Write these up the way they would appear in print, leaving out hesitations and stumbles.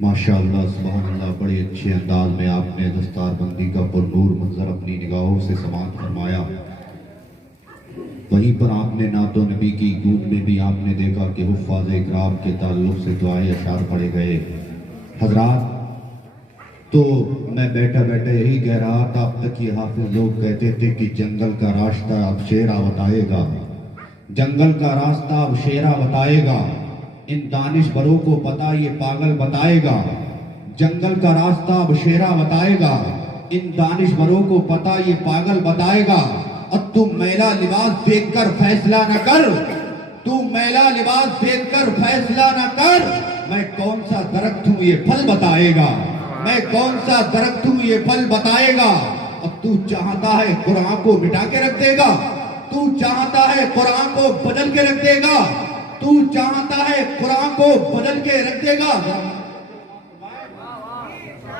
ماشاءاللہ سبحان اللہ، بڑے اچھے انداز میں آپ نے دستار بندی کا پرنور منظر اپنی نگاہوں سے سماعت فرمایا۔ وہیں پر آپ نے نعت و نبی کی گود میں بھی آپ نے دیکھا کہ حفاظ اکرام کے تعلق سے دعائے اشعار پڑھے گئے۔ حضرات، تو میں بیٹھا بیٹھا یہی کہہ رہا تھا، اب تک یہ حافظ لوگ کہتے تھے کہ جنگل کا راستہ اب شیرا بتائے گا، جنگل کا راستہ اب شیرا بتائے گا، ان دانش بروں کو پتہ یہ پاگل بتائے گا۔ جنگل کا راستہ اب شیرا بتائے گا، ان دانش بروں کو پتہ یہ پاگل بتائے گا۔ اور تم میلا لباس دیکھ کر فیصلہ نہ کر، تم میلا لباس دیکھ کر فیصلہ نہ کر، میں کون سا درخت ہوں یہ پھل بتائے گا، میں کون سا درخت ہوں یہ پھل بتائے گا۔ اور تو چاہتا ہے قرآن کو مٹا کے رکھ دے گا، تو چاہتا ہے قرآن کو بدل کے رکھ دے گا، تو چاہتا ہے قرآن کو بدل کے رکھ دے گا۔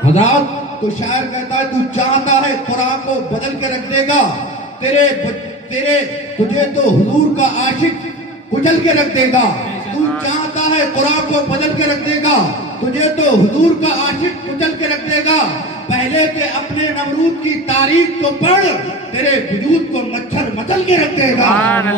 حضرات، تو شاعر کہتا ہے تو چاہتا ہے قرآن کو بدل کے رکھ دے گا، تجھے تو حضور کا عاشق کچل کے رکھ دے گا۔ تو چاہتا ہے قرآن کو بدل کے رکھ دے گا، تجھے تو حضور کا عاشق کچل کے رکھ دے گا۔ پہلے کہ اپنے نمرود کی تاریخ کو پڑھ، تیرے وجود کو مچھر مچل کے رکھ دے گا،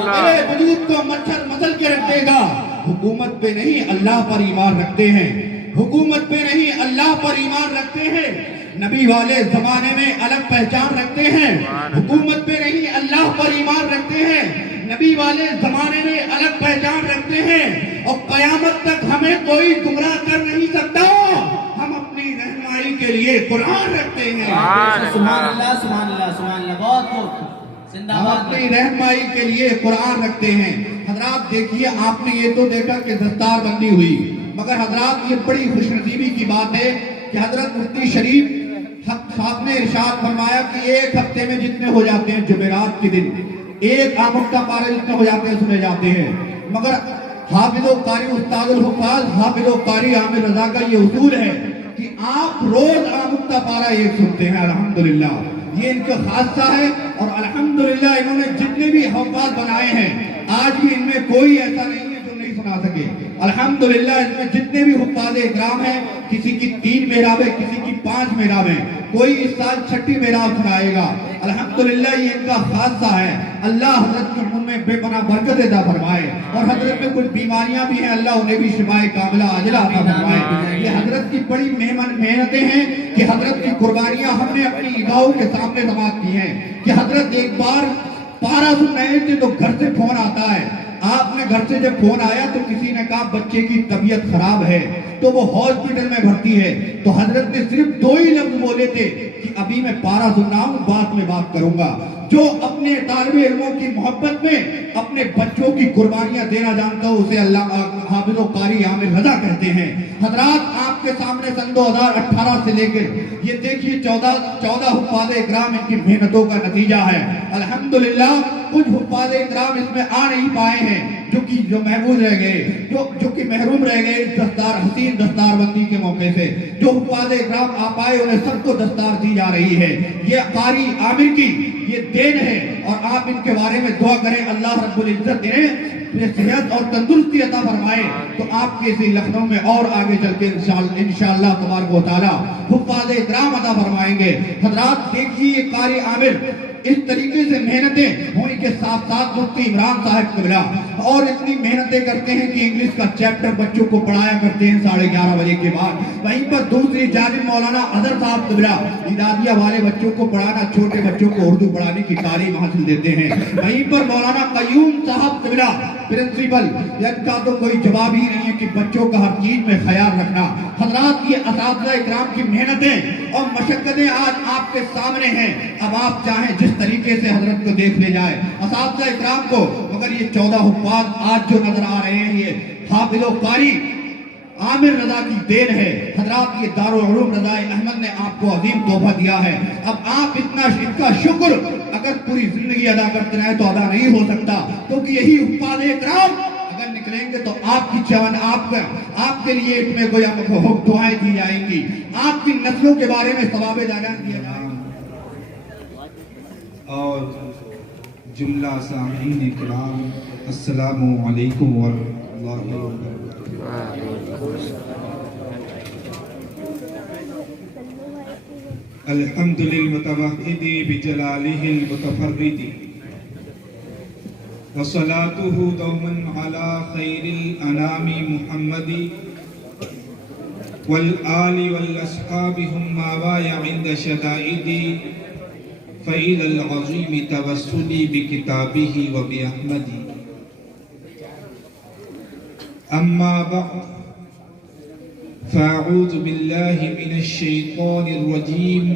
تیرے وجود کو مچھر مچل کے رکھ دے گا۔ حکومت پہ نہیں اللہ پر ایمان رکھتے ہیں، حکومت پہ نہیں اللہ پر ایمان رکھتے ہیں، نبی والے زمانے میں الگ پہچان رکھتے ہیں۔ حکومت پہ نہیں اللہ پر ایمان رکھتے ہیں، نبی والے زمانے میں الگ پہچان رکھتے ہیں، اور قیامت تک ہمیں کوئی گمراہ کر نہیں سکتا۔ ہم اپنی رہنمائی کے لیے قرآن رکھتے ہیں۔ سبحان اللہ سبحان اللہ سبحان اللہ، بہت بہت زندہ ہم باد۔ اپنی رہنمائی کے لیے قرآن رکھتے ہیں۔ حضرات دیکھیے، آپ نے یہ تو دیکھا کہ دستار بندی ہوئی، مگر حضرات یہ بڑی خوش نصیبی کی بات ہے کہ حضرت مفتی شریف صاحب نے ارشاد فرمایا کہ ایک ہفتے میں جتنے ہو جاتے ہیں جمعرات کے دن ایک آمدہ پارے جتنے ہو جاتے ہیں سنے جاتے ہیں، مگر حافظ و قاری استاد الحفاظ حافظ و قاری عامر رضا کا یہ اصول ہے کہ آپ روز آمدہ پارا ایک سنتے ہیں۔ الحمدللہ یہ ان کا خاصہ ہے، اور الحمدللہ انہوں نے جتنے بھی حفاظ بنائے ہیں آج بھی ان میں کوئی ایسا نہیں ہے جو نہیں سنا سکے۔ الحمدللہ اس میں جتنے بھی حفاظ اکرام ہیں، کسی کی 3 محرابیں، کسی کی 5 محرابیں، کوئی اس سال 6ٹھی محراب سنائے گا۔ الحمدللہ یہ ان کا خاصہ ہے۔ اللہ حضرت کے من میں بے پناہ برکت عطا فرمائے، اور حضرت میں کچھ بیماریاں بھی ہیں، اللہ انہیں بھی شفاء کاملہ عاجلہ عطا فرمائے۔ یہ حضرت کی بڑی محنتیں ہیں کہ حضرت کی قربانیاں ہم نے اپنی نگاہوں کے سامنے سماعت کی ہیں کہ حضرت ایک بار پارا سن رہے تھے تو گھر سے فون آتا ہے۔ آپ نے گھر سے جب فون آیا تو کسی نے کہا بچے کی طبیعت خراب ہے تو وہ ہاسپٹل میں بھرتی ہے، تو حضرت نے صرف 2 ہی لفظ بولے تھے کہ ابھی میں پارا سن رہا ہوں، بعد میں بات کروں گا۔ جو اپنے طالب علموں کی محبت میں اپنے بچوں کی قربانیاں دینا جانتا ہو اسے اللہ حافظ و قاری عامر رضا کہتے ہیں۔ حضرات آپ کے سامنے سن 2018 سے لے کر یہ دیکھیے 14 حفاظ اکرام ان کی محنتوں کا نتیجہ ہے۔ الحمدللہ کچھ حفاظ اکرام اس میں آ نہیں پائے ہیں جو محفوظ رہ گئے، جو کہ محروم رہ گئے اس حسین دستار بندی کے موقع سے۔ جو حفاظ اکرام آ پائے انہیں سب کو دستار دی جا رہی ہے۔ یہ قاری عامر کی یہ دین ہے، اور آپ ان کے بارے میں دعا کریں اللہ رب العزت انہیں صحت اور تندرستی عطا فرمائے، تو آپ کے اسی لکھنؤ میں اور آگے چل کے انشاءاللہ تبارک و تعالی حفاظ اکرام عطا فرمائیں گے۔ حضرات دیکھیے یہ قاری عامر اس طریقے سے محنتیں ہوئی کہ ساتھ ساتھ مفتی عمران صاحب قبلہ اور اتنی محنتیں کرتے ہیں کہ انگلش کا چیپٹر بچوں کو پڑھایا کرتے ہیں 11:30 بجے کے بعد۔ وہیں پر دوسری جانب مولانا اظہر صاحب قبلہ ادادیہ والے بچوں کو پڑھانا، چھوٹے بچوں کو اردو پڑھانے کی تعلیم حاصل دیتے ہیں۔ وہیں پر مولانا قیوم صاحب قبلہ پرنسپل، ان کا تو کوئی جواب ہی نہیں ہے کہ بچوں کا ہر چیز میں خیال رکھنا۔ حضرات یہ اساتذہ اکرام کی محنتیں اور مشقتیں آج آپ کے سامنے ہیں، اب آپ چاہیں جس طریقے سے حضرت کو دیکھ لے جائے اساتذہ اکرام کو، مگر یہ 14 حفاظ آج جو نظر آ رہے ہیں یہ حافظ و قاری عامر رضا کی دین ہے۔ حضرات یہ دارالعلوم رضا احمد نے آپ کو عظیم تحفہ دیا ہے، اب آپ ان کا شکر اگر پوری زندگی ادا کرتے رہے تو ادا نہیں ہو سکتا، کیونکہ یہی حفاظ اکرام اگر نکلیں گے تو آپ کی آپ کے لیے اس میں کوئی دعائیں دی جائیں گی، آپ کی نسلوں کے بارے میں ثواب جاریہ دیا جائے گا۔ اور جملہ سامعین کرام السلام علیکم ورحمۃ اللہ وبرکاتہ۔ الحمد للمتوحد بجلاله المتفرد وصلاته دوما على خير الأنام محمد والآل والأصحاب هم ما بايع عند شدائد فإلى العظيم توسلي بكتابه وبأحمد. أما بعد فأعوذ بالله من الشيطان الرجيم.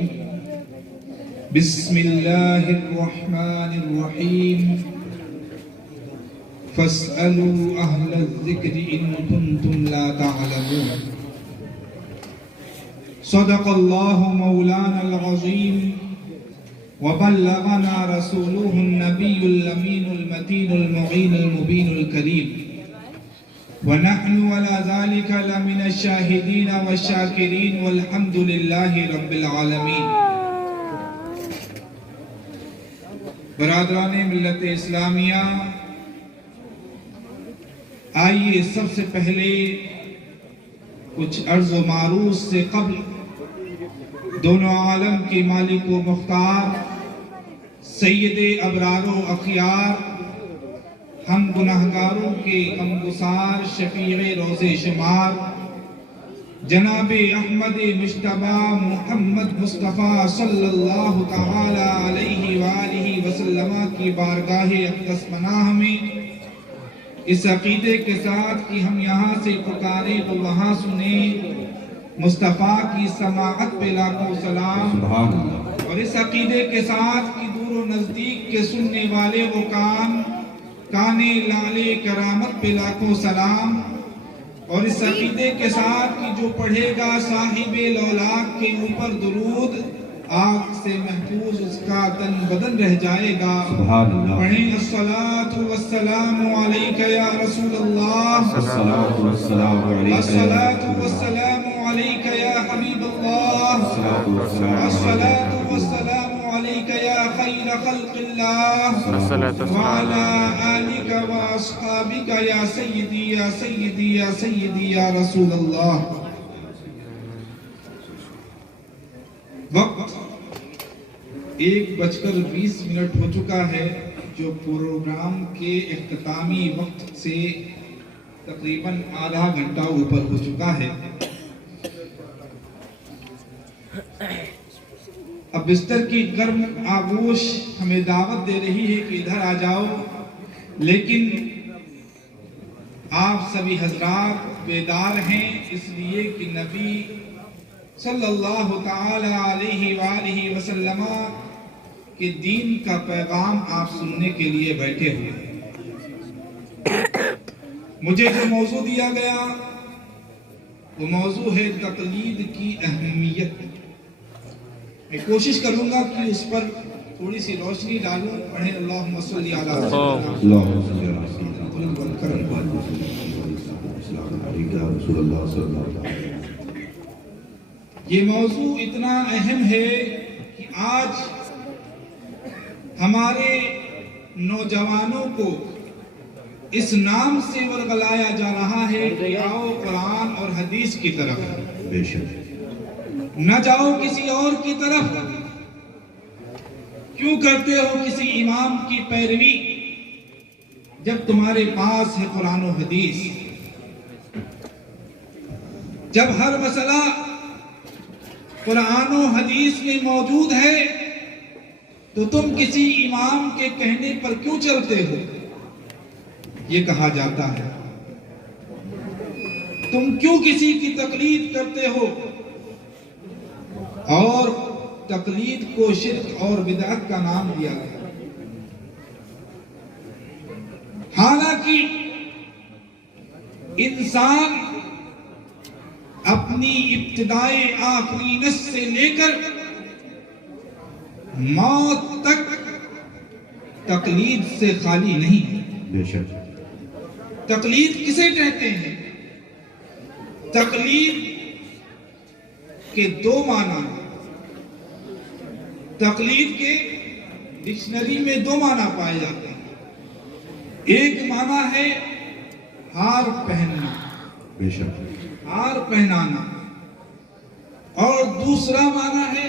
بسم الله الرحمن الرحيم. فاسألوا أهل الذكر إن كنتم لا تعلمون. صدق الله مولانا العظيم وبلغنا رسوله النبي الأمين المتين المعين المبين الكريم ونحن ولا ذلك لمن الشاهدين والشاكرين والحمد لله رب العالمين. برادران ملت اسلامیہ، آئیے سب سے پہلے کچھ عرض و معروض سے قبل دونوں عالم کے مالک و مختار سید ابرار و اخیار، ہم گناہگاروں کے غمگسار شفیع روز شمار جناب احمد مجتبی محمد مصطفیٰ صلی اللہ تعالی علیہ وآلہ وسلم کی بارگاہ اقدس پناہ میں اس عقیدے کے ساتھ کہ ہم یہاں سے پکارے تو وہاں سنیں، مصطفیٰ کی سماعت پہ لاکھوں سلام، اور اس عقیدے کے ساتھ کہ دور و نزدیک کے سننے والے وہ کانے لالے کرامت پہ لاکھوں سلام، اور اس عقیدے کے ساتھ کہ جو پڑھے گا صاحب لولاک کے اوپر درود، آگ سے محفوظ اس کا تن بدن رہ جائے گا. پڑھیں الصلاة والسلام علیکہ یا رسول اللہ، الصلاة والسلام علیکہ یا حبیب اللہ، الصلاة والسلام علیکہ یا خیر خلق اللہ، وعلا آلک و اصحابک یا سیدی یا سیدی یا سیدی یا رسول اللہ. وقت 1:20 ہو چکا ہے، جو پروگرام کے اختتامی وقت سے تقریباً آدھا گھنٹہ اوپر ہو چکا ہے. اب بستر کی گرم آغوش ہمیں دعوت دے رہی ہے کہ ادھر آ جاؤ، لیکن آپ سبھی حضرات بیدار ہیں اس لیے کہ نبی صلی اللہ تعالی علیہ وآلہ وسلم کے دین کا پیغام آپ سننے کے لیے بیٹھے ہوئے ہیں. مجھے جو موضوع دیا گیا وہ موضوع ہے تقلید کی اہمیت. میں کوشش کروں گا کہ اس پر تھوڑی سی روشنی ڈالوں. پڑھیں اللہم صلی علی سیدنا. یہ موضوع اتنا اہم ہے کہ آج ہمارے نوجوانوں کو اس نام سے ورگلایا جا رہا ہے کہ آؤ قرآن اور حدیث کی طرف، بے شک نہ جاؤ کسی اور کی طرف. کیوں کرتے ہو کسی امام کی پیروی جب تمہارے پاس ہے قرآن و حدیث؟ جب ہر مسئلہ قرآن و حدیث میں موجود ہے تو تم کسی امام کے کہنے پر کیوں چلتے ہو؟ یہ کہا جاتا ہے. تم کیوں کسی کی تقلید کرتے ہو؟ اور تقلید کو شرک اور بدعت کا نام دیا گیا. حالانکہ انسان اپنی ابتدائے آفرینت سے لے کر موت تک تقلید سے خالی نہیں ہے. بے شک. تقلید کسے کہتے ہیں؟ تقلید کے دو معنی ہیں. تقلید کے ڈکشنری میں دو معنی پائے جاتے ہیں. ایک معنی ہے ہار پہننا، بے شک ہار پہنانا، اور دوسرا معنی ہے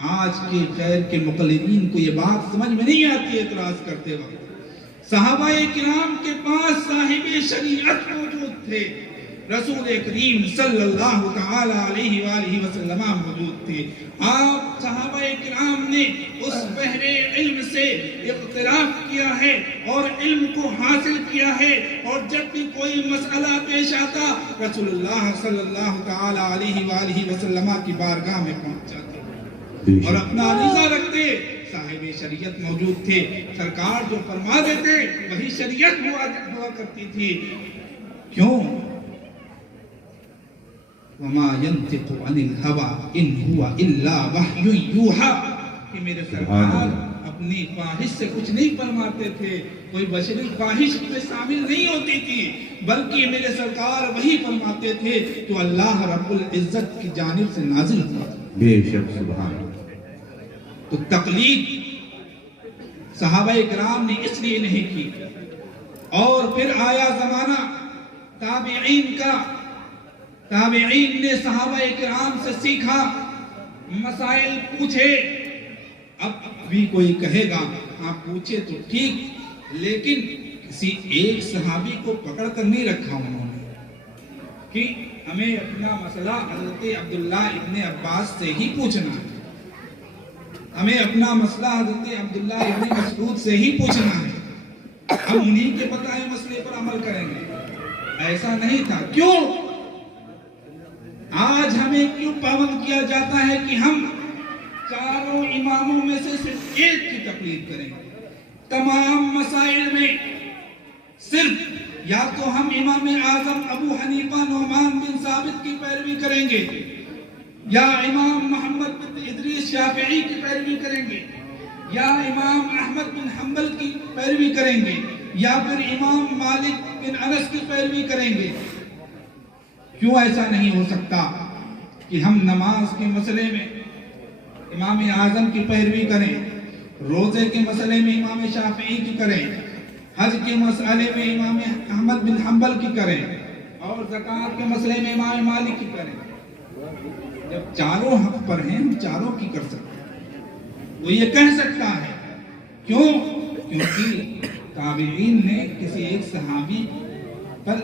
آج کے خیر کے مقلدین کو یہ بات سمجھ میں نہیں آتی اعتراض کرتے وقت۔ صحابہ کرام کے پاس صاحب شریعت موجود تھے، رسول کریم صلی اللہ تعالی علیہ وآلہ وسلم موجود تھے۔ آپ صحابہ کرام نے اس بحر علم سے اقتراف کیا ہے اور علم کو حاصل کیا ہے، اور جب بھی کوئی مسئلہ پیش آتا رسول اللہ صلی اللہ تعالی علیہ وآلہ وسلم کی بارگاہ میں پہنچ جاتے اور اپنا عریضہ رکھتے۔ صاحب شریعت موجود تھے، سرکار جو فرما دیتے وہی شریعت ہوا کرتی تھی۔ کیوں؟ وما ينطق عن الهوى ان هو الا وحي يوحى، کہ میرے سرکار اپنی خواہش سے کچھ نہیں فرماتے تھے، کوئی بشری خواہش میں شامل نہیں ہوتی تھی، بلکہ میرے سرکار وہی فرماتے تھے تو اللہ رب العزت کی جانب سے نازل ہوا۔ بے شک سبحان اللہ۔ تو تقلید صحابہ کرام نے اس لیے نہیں کی، اور پھر آیا زمانہ تابعین کا، تابعین نے صحابہ کرام سے سیکھا، مسائل پوچھے۔ اب بھی کوئی کہے گا آپ پوچھے تو ٹھیک، لیکن کسی ایک صحابی کو پکڑ کر نہیں رکھا انہوں نے کہ ہمیں اپنا مسئلہ حضرت عبداللہ ابن عباس سے ہی پوچھنا ہے، ہمیں اپنا مسئلہ حضرت عبداللہ ابن مسعود سے ہی پوچھنا ہے، ہم انہی کے بتائے مسئلے پر عمل کریں گے۔ ایسا نہیں تھا۔ کیوں؟ آج ہمیں کیوں پابند کیا جاتا ہے کہ ہم چاروں اماموں میں سے صرف ایک کی تقلید کریں گے؟ تمام مسائل میں صرف یا تو ہم امام اعظم ابو حنیفہ نعمان بن ثابت کی پیروی کریں گے، یا امام محمد بن ادریس شافعی کی پیروی کریں گے، یا امام احمد بن حنبل کی پیروی کریں گے، یا پھر امام مالک بن انس کی پیروی کریں گے۔ کیوں ایسا نہیں ہو سکتا کہ ہم نماز کے مسئلے میں امام اعظم کی پیروی کریں، روزے کے مسئلے میں امام شافعی کی کریں، حج کے مسئلے میں امام احمد بن حنبل کی کریں، اور زکوٰۃ کے مسئلے میں امام مالک کی کریں؟ جب چاروں حق پر ہیں ہم چاروں کی کر سکتے ہیں۔ وہ یہ کہہ سکتا ہے، کیوں؟ کیونکہ تابعین نے کسی ایک صحابی پر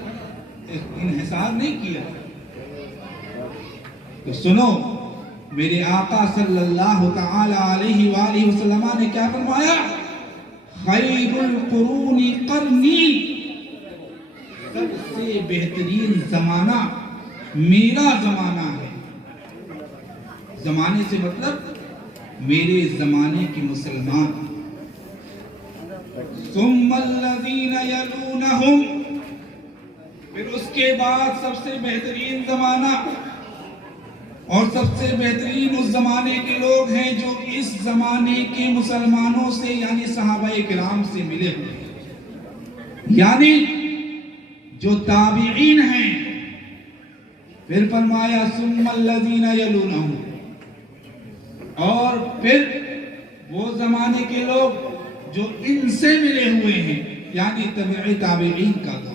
انحصار نہیں کیا۔ تو سنو، میرے آقا صلی اللہ تعالی علیہ وآلہ وسلم نے کیا فرمایا؟ خیر القرون قرنی، سب سے بہترین زمانہ میرا زمانہ ہے۔ زمانے سے مطلب میرے زمانے کے مسلمان۔ ثم الذین یلونہم، پھر اس کے بعد سب سے بہترین زمانہ اور سب سے بہترین اس زمانے کے لوگ ہیں جو اس زمانے کے مسلمانوں سے یعنی صحابہ کرام سے ملے ہوئے ہیں، یعنی جو تابعین ہیں۔ پھر فرمایا ثم الذین یلونہم، اور پھر وہ زمانے کے لوگ جو ان سے ملے ہوئے ہیں، یعنی تبع تابعین کا دور۔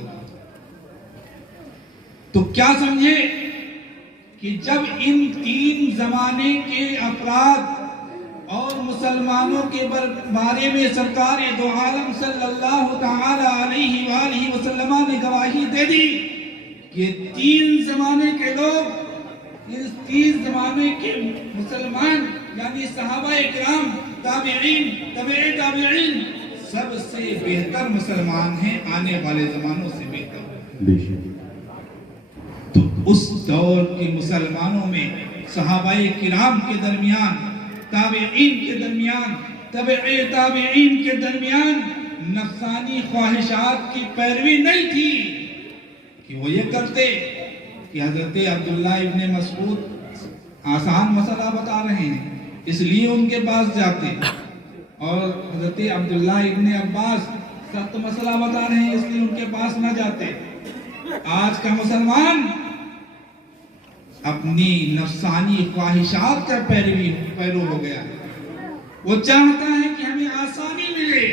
تو کیا سمجھے کہ جب ان تین زمانے کے افراد اور مسلمانوں کے بارے میں سرکار دو عالم صلی اللہ تعالی علیہ وآلہ وسلم نے گواہی دے دی کہ تین زمانے کے لوگ، اس تین زمانے کے مسلمان یعنی صحابہ کرام، تابعین، تبع تابعین، سب سے بہتر مسلمان ہیں، آنے والے زمانوں سے بہتر۔ تو اس دور کے مسلمانوں میں صحابہ کرام کے درمیان، تابعین کے درمیان، تبع تابعین کے درمیان نفسانی خواہشات کی پیروی نہیں تھی کہ وہ یہ کرتے کہ حضرت عبداللہ ابن مسعود آسان مسئلہ بتا رہے ہیں اس لیے ان کے پاس جاتے، اور حضرت عبداللہ ابن عباس سخت مسئلہ بتا رہے ہیں اس لیے ان کے پاس نہ جاتے۔ آج کا مسلمان اپنی نفسانی خواہشات کا پیرو ہو گیا، وہ چاہتا ہے کہ ہمیں آسانی ملے،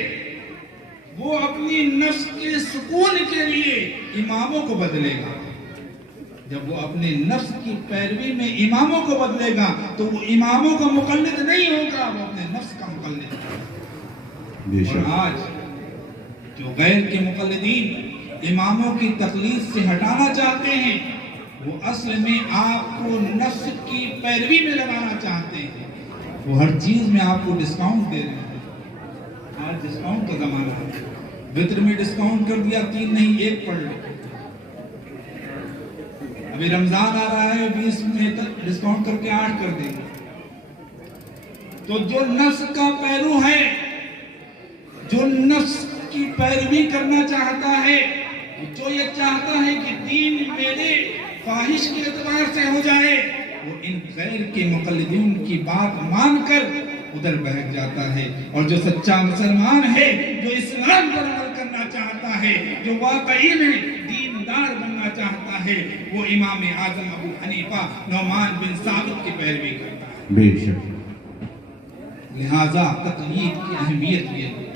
وہ اپنی نفس کے سکون کے لیے اماموں کو بدلے گا، جب وہ اپنے نفس کی پیروی میں اماموں کو بدلے گا تو وہ اماموں کا مقلد نہیں ہوگا، وہ اپنے نفس کا مقلد ہوگا۔ اور آج جو غیر کے مقلدین اماموں کی تقلید سے ہٹانا چاہتے ہیں، وہ اصل میں آپ کو نفس کی پیروی میں لگانا چاہتے ہیں۔ وہ ہر چیز میں آپ کو ڈسکاؤنٹ دے رہے ہیں۔ آج ڈسکاؤنٹ کا زمانہ ہے، وطر میں ڈسکاؤنٹ کر دیا 3 نہیں 1 پڑھ لو۔ ابھی رمضان آ رہا ہے، 20 میں تک ڈسکاؤنٹ کر کے 8 کر دیں گے۔ تو جو نفس کا پیرو ہے، جو نفس کی پیروی کرنا چاہتا ہے، جو یہ چاہتا ہے کہ دین میرے خواہش کے اعتبار سے ہو جائے، وہ ان غیر کے مقلدین کی بات مان کر ادھر بہک جاتا ہے۔ اور جو سچا مسلمان ہے، جو اسلام پر عمل کرنا چاہتا ہے، جو واقعی میں دیندار بننا چاہتا ہے، وہ امام اعظم ابو حنیفہ نعمان بن ثابت کی پیروی کرتا ہے۔ بے شک۔ لہذا تقلید کی اہمیت یہ ہے۔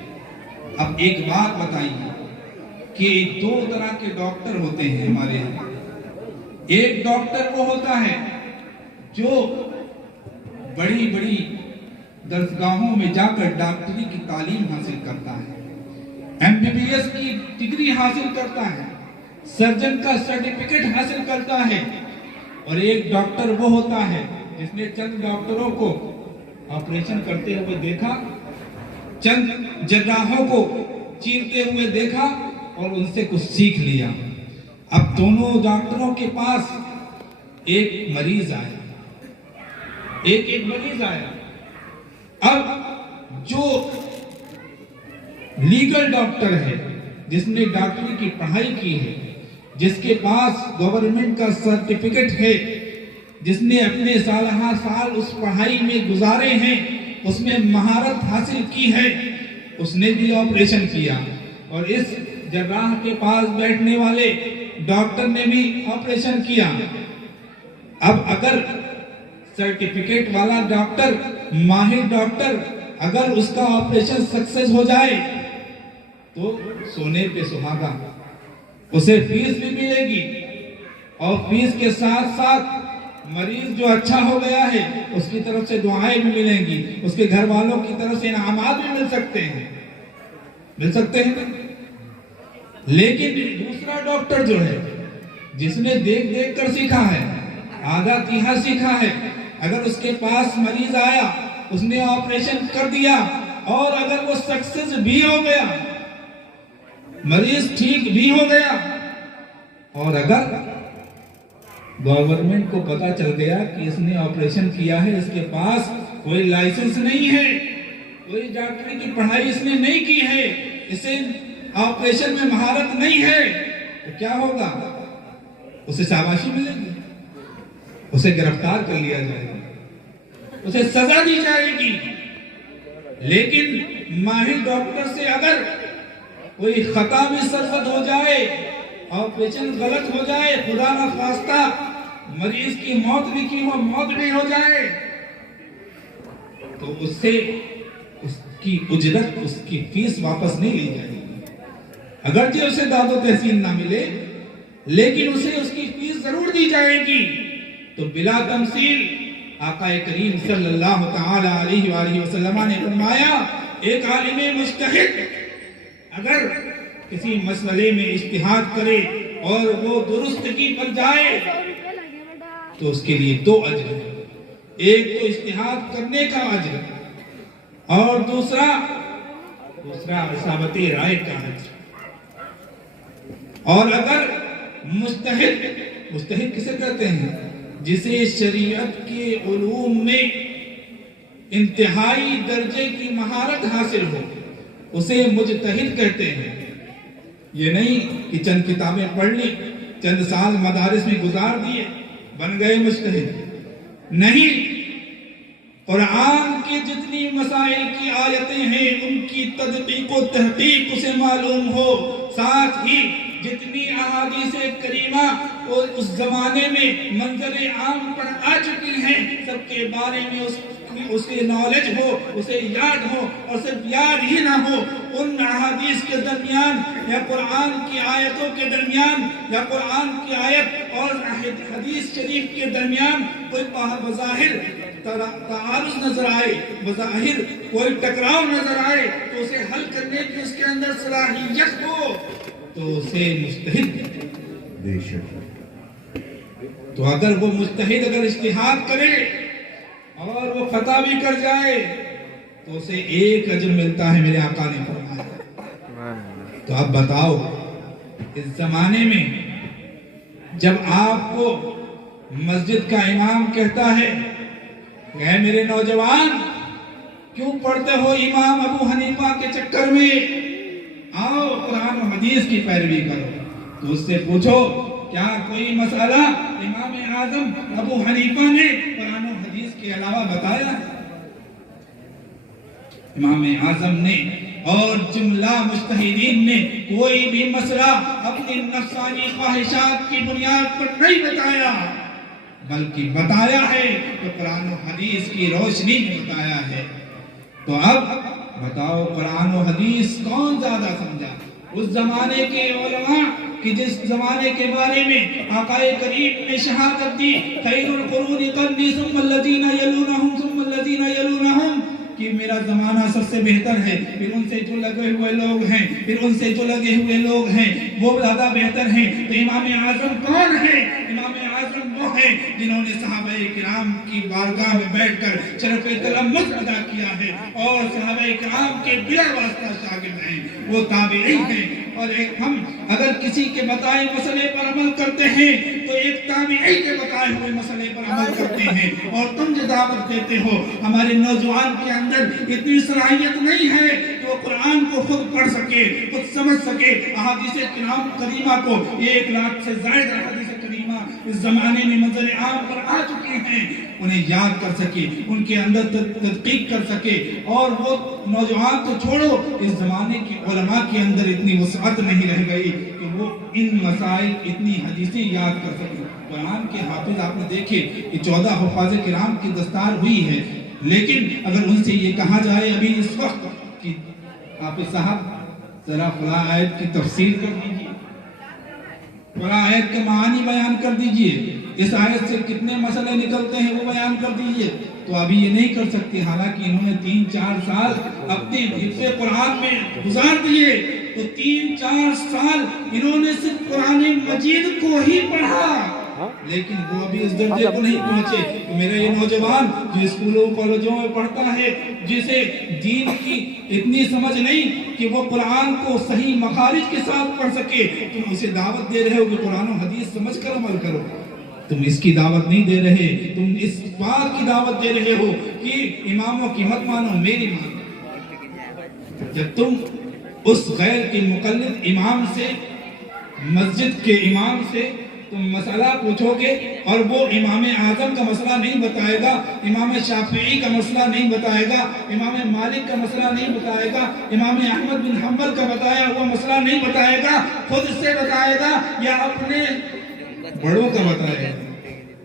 اب ایک بات بتائیے کہ 2 طرح کے ڈاکٹر ہوتے ہیں ہمارے یہاں۔ ایک ڈاکٹر وہ ہوتا ہے جو بڑی بڑی درسگاہوں میں جا کر ڈاکٹری کی تعلیم حاصل کرتا ہے، MBBS کی ڈگری حاصل کرتا ہے، سرجن کا سرٹیفکیٹ حاصل کرتا ہے۔ اور ایک ڈاکٹر وہ ہوتا ہے جس نے چند ڈاکٹروں کو آپریشن کرتے ہوئے دیکھا، چند جراحوں کو چیرتے ہوئے دیکھا اور ان سے کچھ سیکھ لیا۔ اب دونوں ڈاکٹروں کے پاس ایک مریض آیا، ایک مریض آیا۔ اب جو لیگل ڈاکٹر ہے، جس نے ڈاکٹری کی پڑھائی کی ہے، جس کے پاس گورنمنٹ کا سرٹیفکیٹ ہے، جس نے اپنے سالہ سال اس پڑھائی میں گزارے ہیں، اس میں مہارت حاصل کی ہے، اس نے بھی آپریشن کیا۔ اور اس جراح کے پاس بیٹھنے والے ڈاکٹر نے بھی آپریشن کیا۔ اب اگر سرٹیفکیٹ والا ڈاکٹر، ماہر ڈاکٹر، اگر اس کا آپریشن سکسیس ہو جائے تو سونے پہ سہاگا، اسے فیس بھی ملے گی، اور فیس کے ساتھ ساتھ مریض جو اچھا ہو گیا ہے اس کی طرف سے دعائیں بھی ملیں گی، اس کے گھر والوں کی طرف سے انعامات بھی مل سکتے ہیں، لیکن دوسرا ڈاکٹر جو ہے، جس نے دیکھ دیکھ کر سیکھا ہے، آدھا تیہا سیکھا ہے، اگر اس کے پاس مریض آیا، اس نے آپریشن کر دیا، اور اگر وہ سکسیس بھی ہو گیا، مریض ٹھیک بھی ہو گیا، اور اگر گورنمنٹ کو پتا چل گیا کہ اس نے آپریشن کیا ہے، اس کے پاس کوئی لائسنس نہیں ہے، کوئی ڈاکٹری کی پڑھائی اس نے نہیں کی ہے، اسے آپریشن میں مہارت نہیں ہے، تو کیا ہوگا؟ اسے شاباشی ملے گی، اسے گرفتار کر لیا جائے گا، اسے سزا دی جائے گی۔ لیکن ماہر ڈاکٹر سے اگر کوئی خطا بھی سرزد ہو جائے، آپریشن غلط ہو جائے، خدا نہ خواستہ مریض کی موت بھی کی ہو، موت بھی ہو جائے، تو اس سے اس کی اجرت، اس کی فیس واپس نہیں لی جائے گی۔ اگرچہ اسے داد و تحسین نہ ملے، لیکن اسے اس کی فیس ضرور دی جائے گی۔ تو بلا تمثیل آقا کریم صلی اللہ تعالی علیہ وآلہ وسلم نے فرمایا، ایک عالم مجتہد اگر کسی مسئلے میں اجتہاد کرے اور وہ درستگی پر جائے تو اس کے لیے 2 اجر ہیں، ایک تو اجتہاد کرنے کا اجر، اور دوسرا اصابت رائے کا اجر۔ اور اگر مجتہد کسے کہتے ہیں؟ جسے شریعت کے علوم میں انتہائی درجے کی مہارت حاصل ہو، اسے مجتہد کہتے ہیں۔ یہ نہیں کہ چند کتابیں پڑھ لی، چند سال مدارس میں گزار دیے، بن گئے مجتہد، نہیں۔ قرآن کی جتنی مسائل کی آیتیں ہیں ان کی تدقیق و تحقیق اسے معلوم ہو، ساتھ ہی جتنی احادیث کریمہ اس زمانے میں منظر عام پر آ چکی ہیں، سب کے بارے میں اس کے نالج ہو، اسے یاد ہو، اور صرف یاد ہی نہ ہو، ان احادیث کے درمیان یا قرآن کی آیتوں کے درمیان یا قرآن کی آیت اور حدیث شریف کے درمیان کوئی بظاہر تعارض نظر آئے، بظاہر کوئی ٹکراؤ نظر آئے تو اسے حل کرنے کی اس کے اندر صلاحیت ہو تو اسے مجتہد بے شک تو اگر وہ مجتہد اگر اجتہاد کرے اور وہ خطا بھی کر جائے تو اسے ایک اجر ملتا ہے، میرے آقا نے فرمایا۔ تو اب بتاؤ اس زمانے میں جب آپ کو مسجد کا امام کہتا ہے کہ اے میرے نوجوان کیوں پڑھتے ہو امام ابو حنیفہ کے چکر میں، آؤ قرآن و حدیث کی پیروی کرو، تو اس سے پوچھو کیا کوئی مسئلہ امام اعظم ابو حنیفہ نے قرآن و حدیث کے علاوہ بتایا؟ امام اعظم نے اور جملہ مجتہدین نے کوئی بھی مسئلہ اپنی نفسانی خواہشات کی بنیاد پر نہیں بتایا، بلکہ بتایا ہے تو قرآن و حدیث کی روشنی میں بتایا ہے۔ تو اب بتاؤ قرآن و حدیث کون زیادہ سمجھا؟ اس زمانے کے علماء کہ جس زمانے کے بارے میں آقا کریم نے شہادت دی خیر القرون قرنی ثم الذین یلونہم ثم الذین یلونہم، کہ میرا زمانہ سب سے بہتر ہے، پھر ان سے جو لگے ہوئے لوگ ہیں، پھر ان سے جو لگے ہوئے لوگ ہیں وہ زیادہ بہتر ہیں۔ تو امام اعظم کون ہے؟ امام اعظم وہ ہیں جنہوں نے صحابہ کرام کی بارگاہ میں بیٹھ کر شرف تلمذ ادا کیا ہے اور صحابہ کرام کے بلا واسطہ شاگرد ہیں، وہ تابعی ہیں۔ اور ہم اگر کسی کے بتائے مسئلے پر عمل کرتے ہیں تو ایک تابعی کے بتائے ہوئے مسئلے پر عمل کرتے ہیں، اور تم جو دعوت دیتے ہو ہمارے نوجوان کے اندر اتنی صلاحیت نہیں ہے کہ وہ قرآن کو خود پڑھ سکے، خود سمجھ سکے، احادیث کریمہ کو 1 لاکھ سے زائد احادیث کریمہ اس زمانے میں منظر عام پر آ چکی ہیں، انہیں یاد کر سکے، ان کے اندر تدقیق کر سکے۔ اور وہ نوجوان تو چھوڑو، اس زمانے کی علماء کے اندر اتنی وسعت نہیں رہ گئی کہ وہ ان مسائل اتنی حدیثیں یاد کر سکیں۔ قرآن کے حافظ آپ نے دیکھے کہ 14 حفاظ کرام کی دستار ہوئی ہے، لیکن اگر ان سے یہ کہا جائے ابھی اس وقت کہ حافظ صاحب ذرا فلاں آیت کی تفسیر کر دیجیے، فلاں آیت کے معانی بیان کر دیجئے، اس آیت سے کتنے مسئلے نکلتے ہیں وہ بیان کر دیجئے، تو ابھی یہ نہیں کر سکتے، حالانکہ انہوں نے 3-4 سال اپنے حفظ قرآن میں گزار دیے، تو 3-4 سال انہوں نے صرف قرآن مجید کو ہی پڑھا، لیکن وہ ابھی اس درجے کو نہیں پہنچے۔ تو میرا یہ نوجوان جو اسکولوں کالجوں میں پڑھتا ہے، جسے دین کی اتنی سمجھ نہیں کہ وہ قرآن کو صحیح مخارج کے ساتھ پڑھ سکے، تم اسے دعوت دے رہے ہو کہ قرآن و حدیث سمجھ کر عمل کرو، تم اس کی دعوت نہیں دے رہے، تم اس بات کی دعوت دے رہے ہو کہ اماموں کی مت مانو، میری مانو۔ جب تم اس غیر کے مقلد امام سے، مسجد کے امام سے تم مسئلہ پوچھو گے اور وہ امام اعظم کا مسئلہ نہیں بتائے گا، امام شافعی کا مسئلہ نہیں بتائے گا، امام مالک کا مسئلہ نہیں بتائے گا، امام احمد بن حنبل کا بتایا ہوا مسئلہ نہیں بتائے گا، خود سے بتائے گا یا اپنے بڑوں کا بتائے گا۔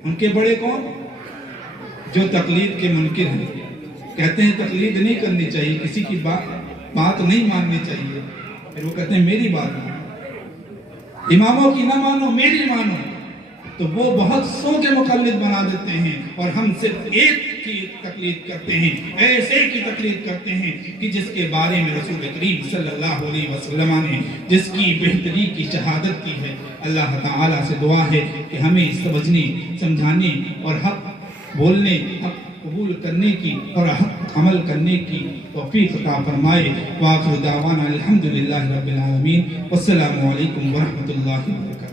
ان کے بڑے کون؟ جو تقلید کے منکر ہیں، کہتے ہیں تقلید نہیں کرنی چاہیے، کسی کی بات نہیں ماننی چاہیے، پھر وہ کہتے ہیں میری بات مانو، اماموں کی نہ مانو میری مانو، تو وہ بہت سو کے مقلد بنا دیتے ہیں، اور ہم صرف ایک کی تقلید کرتے ہیں، ایسے کی تقلید کرتے ہیں کہ جس کے بارے میں رسول کریم صلی اللہ علیہ وسلم نے جس کی بہتری کی شہادت کی ہے۔ اللہ تعالیٰ سے دعا ہے کہ ہمیں سمجھنے، سمجھانے اور حق بولنے، حق قبول کرنے کی اور حق عمل کرنے کی توفیق عطا فرمائے۔ وآخر دعوانا الحمدللہ رب العالمین، والسلام علیکم ورحمۃ اللہ وبرکاتہ۔